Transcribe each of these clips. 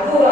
அது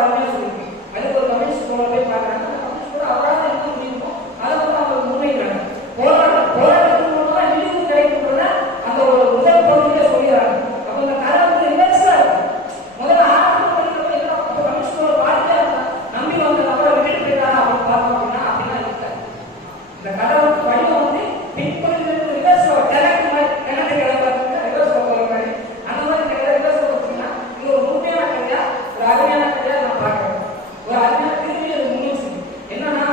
அருமையாக சொல்லியிருக்கு. அதுக்கு ஒரு கம்யூனிஸ்ட் போல போய் பார்க்குறாங்க. அந்த கம்யூனிஸ்ட் கூட அவரால் என்ன முடியுமோ அதை வந்து அவங்க முன்வைக்கிறாங்க. போராட்டத்தின் மூலமாக நினைவு கிடைக்கின்றத அந்த ஒரு முதல் பகுதியில சொல்லிடுறாங்க. அப்போ இந்த கதை வந்து ரிவர்ஸா இருக்கு. முதல்ல ஆரம்பம் பண்ணிக்கிறப்ப என்ன அப்போ கம்யூனிஸ்டோட வாழ்க்கையா நம்பி வந்த நபரை விட்டுட்டு போயிட்டாரா அப்படின்னு பார்த்தோம் அப்படின்னா அப்படிலாம் இல்லை. இந்த கதை வடிவம் வந்து பின்பகுதியிலிருந்து ரிவர்ஸ் டெலக்ட் மாதிரி கண்ணாடி கிளம்புறது ரிவர்ஸ் போகிற மாதிரி அந்த மாதிரி கதை ரிவர்ஸ் பார்த்தீங்கன்னா இது ஒரு முக்கியமான கதையா ஒரு அருமையான கதையா நான் பார்க்குறேன். ஒரு அருமையான திரும்பி அது முன்னிச்சு என்னன்னா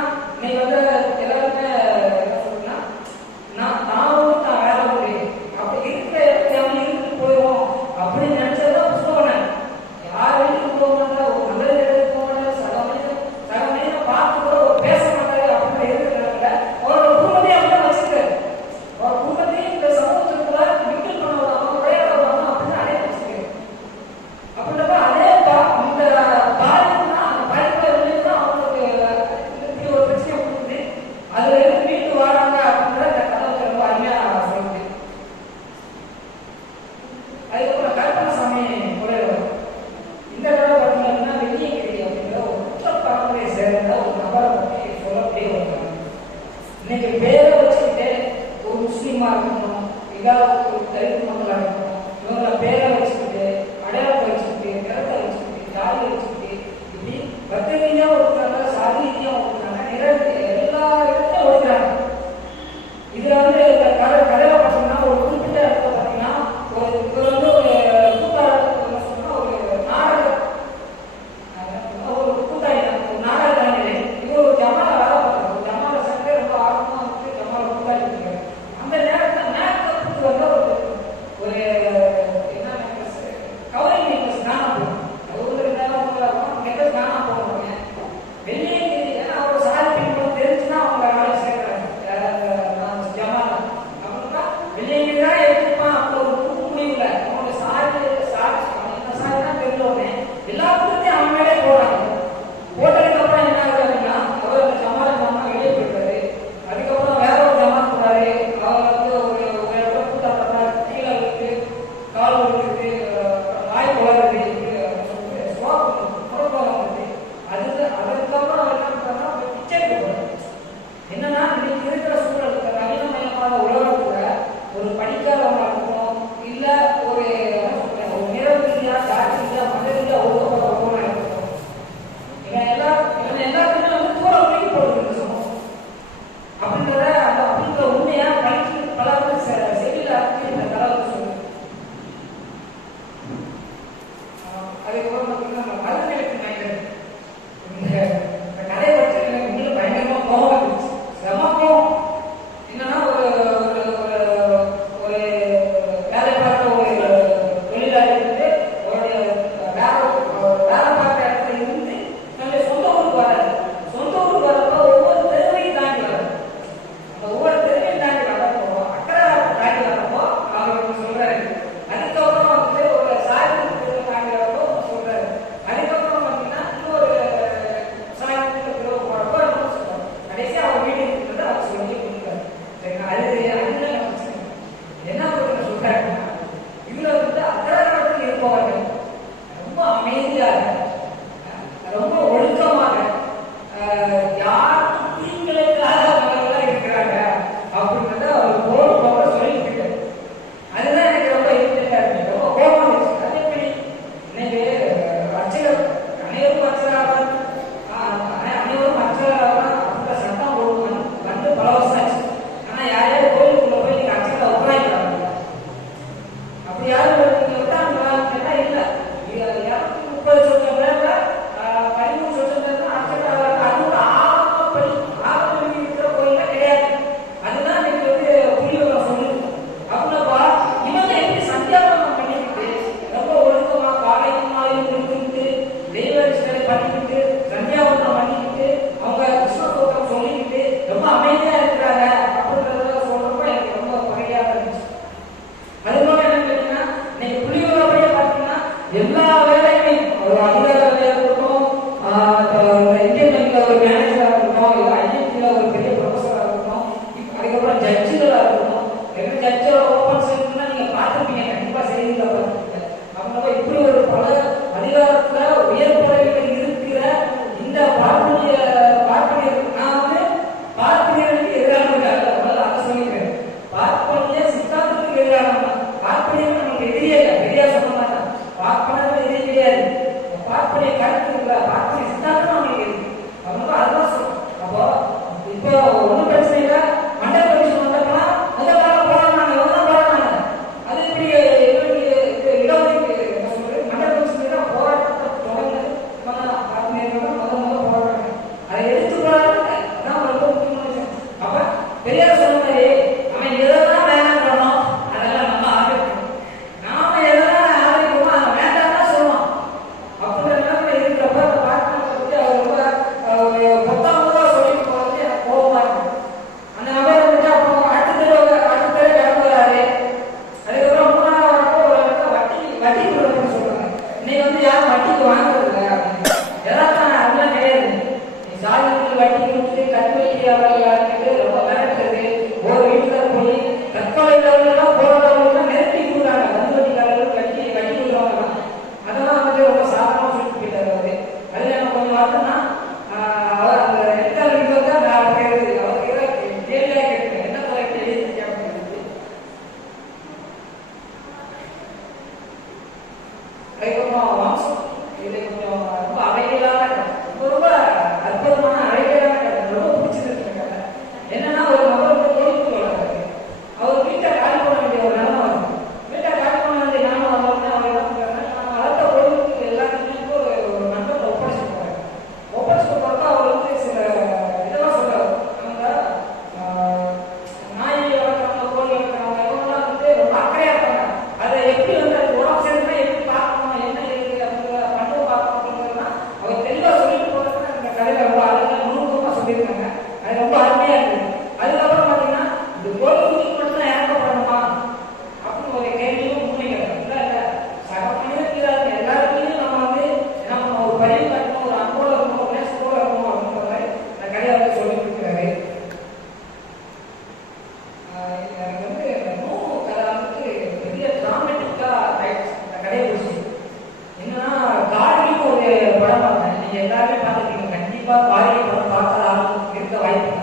கண்டிப்பா காரிய படம் பார்க்கலாம் இருக்க வாய்ப்பு.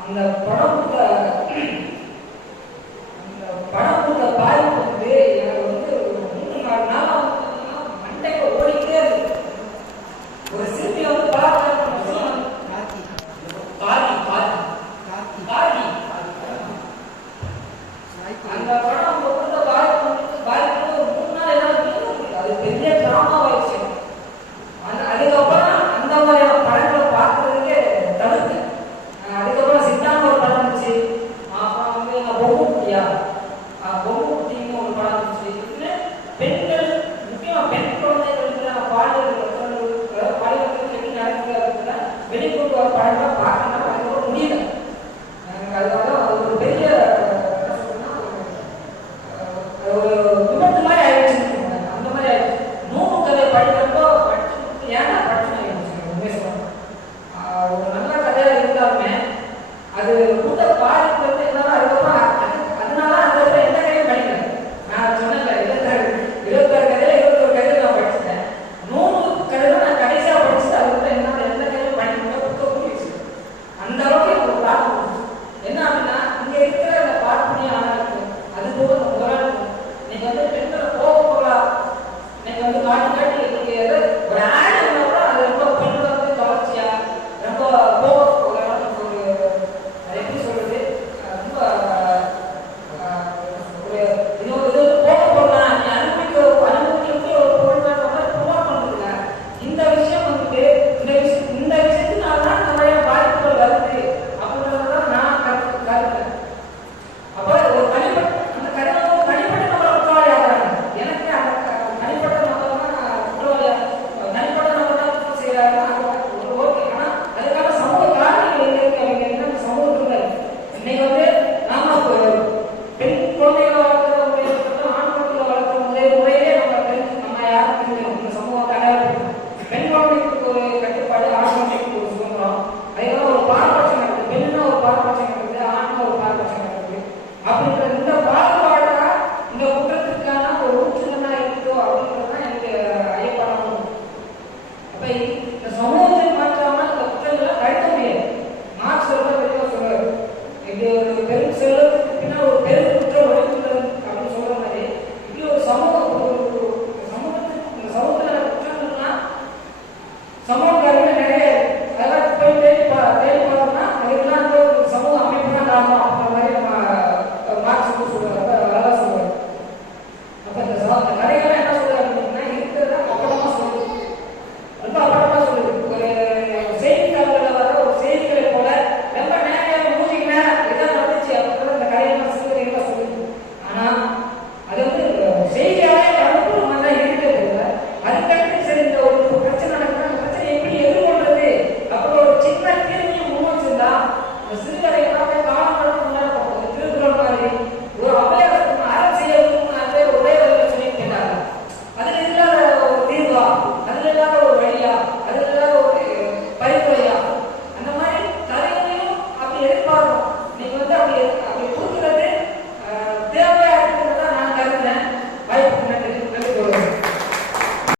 அந்த படம் படத்தோட பாதிப்பு வந்து எனக்கு வந்து 3-4 நாளா மண்டைக்கு ஓடிக்கிட்டே இருக்கு. ஒரு சிற்பி வந்து அந்த படம் கொடுத்த பாதிப்பு ஒரு 3 நாள் ஏதாவது அது பெரிய டிராமாவாயிடுச்சு. அதுக்கப்புறம் அந்த மாதிரியான படங்களை பார்க்கறதுக்கே தவிர்த்து அதுக்கப்புறம் சித்தாந்த ஒரு படம் இருந்துச்சு. அப்புறம் வந்து பொம்முக்குட்டியா பொம்முக்குட்டின்னு ஒரு படம் இருந்துச்சு. பெண்கள் முக்கியமா பெண் குழந்தைகளுக்கு பாலியல் எப்படி நடக்குது வெளிக்கொண்டு வர படங்களை பார்க்கணும் அதுக்கப்புறம் முடியல. அதுக்காக ஒரு பெரிய ஒரு விபத்து மாதிரி ஆயிடுச்சு. அந்த மாதிரி ஆயிடுச்சு. 100 கதை படிக்கிறப்போ ஏன்னா படிச்சு உண்மை சொல்லணும். ஒரு நல்ல கதையா இருந்தாலுமே அது கூட்ட பாதிப்பு வந்து என்னால அதுக்கப்புறம் அதனால அந்த எந்த கதையும் படிக்கல. நான் சொன்னேன் 26 கதையில 21 கதையில நான் படிச்சுட்டேன். 100 கதையில நான் கடைசியா படிச்சுட்டு அதுக்கப்புறம் என்னால எந்த கதையும் படிக்க முடியாது. புத்தகம் கூடிடுச்சு. அந்த அளவுக்கு எனக்கு ஒரு தாக்கம் என்ன அப்படின்னா இங்க இருக்கிற அந்த பார்ப்பனிய ஆனது அது போக முதலாளி நீங்க வந்து பெண்களை போகா நீங்க வந்து காட்டி ஒரு ஆடு கூட அது ரொம்ப பெண்களை வந்து கவர்ச்சியா ரொம்ப எப்படி சொல்றது ரொம்ப இது போக போகலாம் நீ அனுமதிக்க ஒரு பொருள் ப்ரொமோட் பண்றதுல இந்த விஷயம் வந்துட்டு இந்த விஷயத்தினால்தான் நிறைய பாதிப்புகள் வருது அப்படின்றதான் நான் கருதுறேன். அப்போ ஒரு அந்த தனிப்பட்ட நபரை குற்றவாளி ஆகிறாங்க. எனக்கு அந்த தனிப்பட்ட நபர் தான் குற்றவாளி தனிப்பட்ட நபர் தான் குற்றம் செய்யறாங்க ஓகே. ஆனா அதுக்கான சமூக காரணிகள் எங்க இருக்கு அவங்க என்ன சமூகத்துல இன்னைக்கு வந்து நாம பெண் குழந்தைகளை வளர்க்கிற முறையை ஆண் குழந்தைகளை வளர்க்கிற முறையிலே நம்ம யாரும் தெரிஞ்சுக்கணும். இந்த சமூகத்தை அடையாளம் பெண் குழந்தைகளுக்கு ஒரு கட்டுப்பாடு ஆண் குழந்தைகளுக்கு ஒரு சுதந்திரம் அதெல்லாம் ஒரு பாரபட்சம் நடக்குது. பெண்ணுன்னா ஒரு பாரபட்சம் நடக்குது ஆண்னா ஒரு பாரபட்சம் நடக்குது. அப்படின்ற இந்த பாகுபாடா இந்த குற்றத்திற்கான ஒரு ஊற்றுதலா இருக்குதோ அப்படின்றதுதான் எனக்கு ஐயப்படாமல். அப்ப இந்த சமூகத்தை மாற்றாமல் இந்த குற்றங்களை தடுக்க முடியாது. மார்க்ஸ் ரொம்ப தெளிவா சொல்றாரு. இது ஒரு